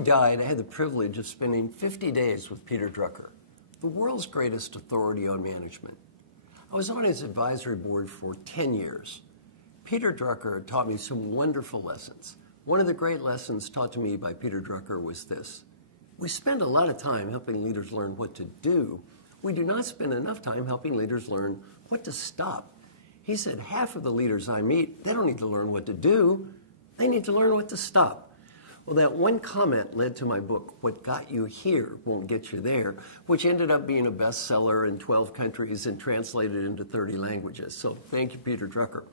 he died, I had the privilege of spending 50 days with Peter Drucker, the world's greatest authority on management. I was on his advisory board for 10 years. Peter Drucker taught me some wonderful lessons. One of the great lessons taught to me by Peter Drucker was this: we spend a lot of time helping leaders learn what to do. We do not spend enough time helping leaders learn what to stop. He said half of the leaders I meet, they don't need to learn what to do, they need to learn what to stop. Well, that one comment led to my book, What Got You Here Won't Get You There, which ended up being a bestseller in 12 countries and translated into 30 languages. So thank you, Peter Drucker.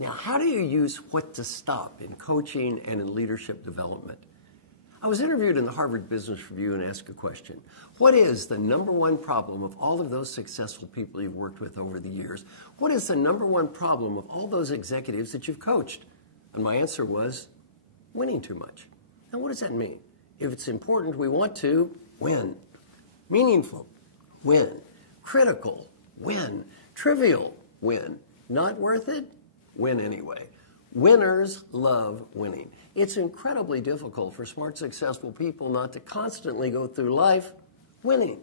Now, how do you use what to stop in coaching and in leadership development? I was interviewed in the Harvard Business Review and asked a question. What is the number one problem of all of those successful people you've worked with over the years? What is the number one problem of all those executives that you've coached? And my answer was, winning too much. Now, what does that mean? If it's important, we want to win. Meaningful, win. Critical, win. Trivial, win. Not worth it? Win anyway. Winners love winning. It's incredibly difficult for smart, successful people not to constantly go through life winning.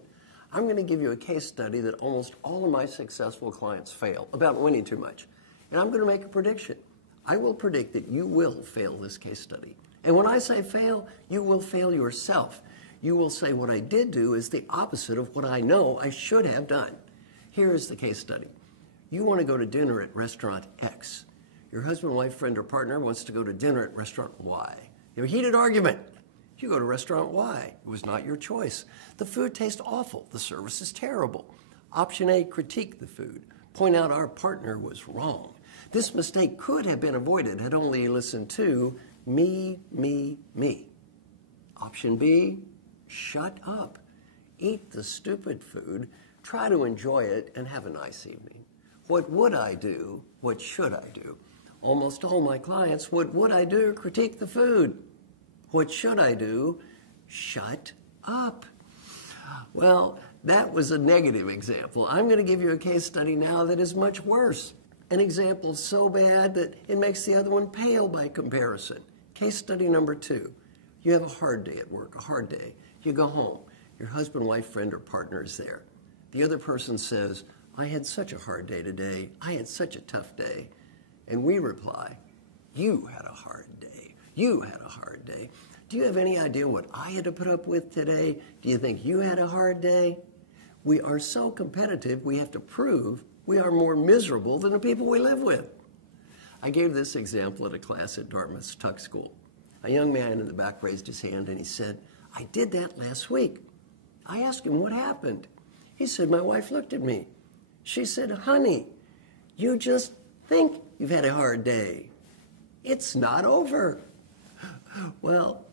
I'm going to give you a case study that almost all of my successful clients fail about winning too much. And I'm going to make a prediction. I will predict that you will fail this case study. And when I say fail, you will fail yourself. You will say what I did do is the opposite of what I know I should have done. Here is the case study. You want to go to dinner at restaurant X. Your husband, wife, friend, or partner wants to go to dinner at restaurant Y. You have a heated argument. You go to restaurant Y. It was not your choice. The food tastes awful. The service is terrible. Option A, critique the food. Point out our partner was wrong. This mistake could have been avoided had only he listened to me, me, me. Option B, shut up. Eat the stupid food, try to enjoy it, and have a nice evening. What would I do? What should I do? Almost all my clients, what would I do? Critique the food. What should I do? Shut up. Well, that was a negative example. I'm going to give you a case study now that is much worse. An example so bad that it makes the other one pale by comparison. Case study number 2. You have a hard day at work, a hard day. You go home. Your husband, wife, friend, or partner is there. The other person says, I had such a hard day today. I had such a tough day. And we reply, you had a hard day. You had a hard day. Do you have any idea what I had to put up with today? Do you think you had a hard day? We are so competitive, we have to prove we are more miserable than the people we live with. I gave this example at a class at Dartmouth's Tuck School. A young man in the back raised his hand and he said, I did that last week. I asked him what happened. He said, my wife looked at me. She said, honey, you just think you've had a hard day. It's not over. Well,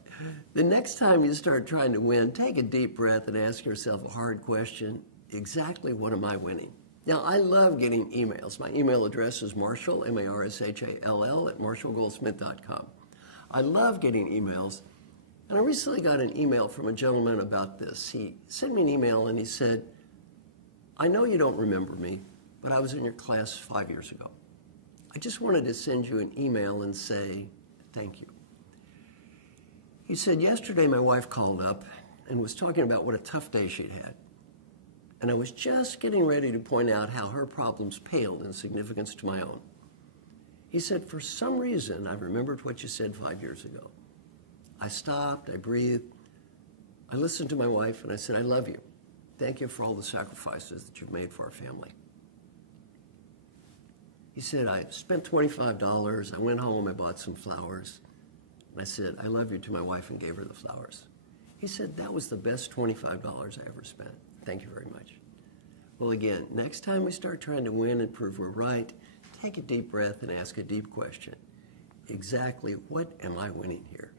the next time you start trying to win, take a deep breath and ask yourself a hard question. Exactly what am I winning? Now, I love getting emails. My email address is Marshall, M-A-R-S-H-A-L-L, at marshallgoldsmith.com. I love getting emails. And I recently got an email from a gentleman about this. He sent me an email and he said, I know you don't remember me, but I was in your class 5 years ago. I just wanted to send you an email and say thank you. He said, yesterday my wife called up and was talking about what a tough day she'd had. And I was just getting ready to point out how her problems paled in significance to my own. He said, for some reason, I remembered what you said 5 years ago. I stopped, I breathed, I listened to my wife, and I said, I love you. Thank you for all the sacrifices that you've made for our family. He said, I spent $25, I went home, I bought some flowers, and I said, I love you to my wife and gave her the flowers. He said, that was the best $25 I ever spent. Thank you very much. Well, again, next time we start trying to win and prove we're right, take a deep breath and ask a deep question. Exactly what am I winning here?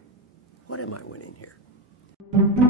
What am I winning here?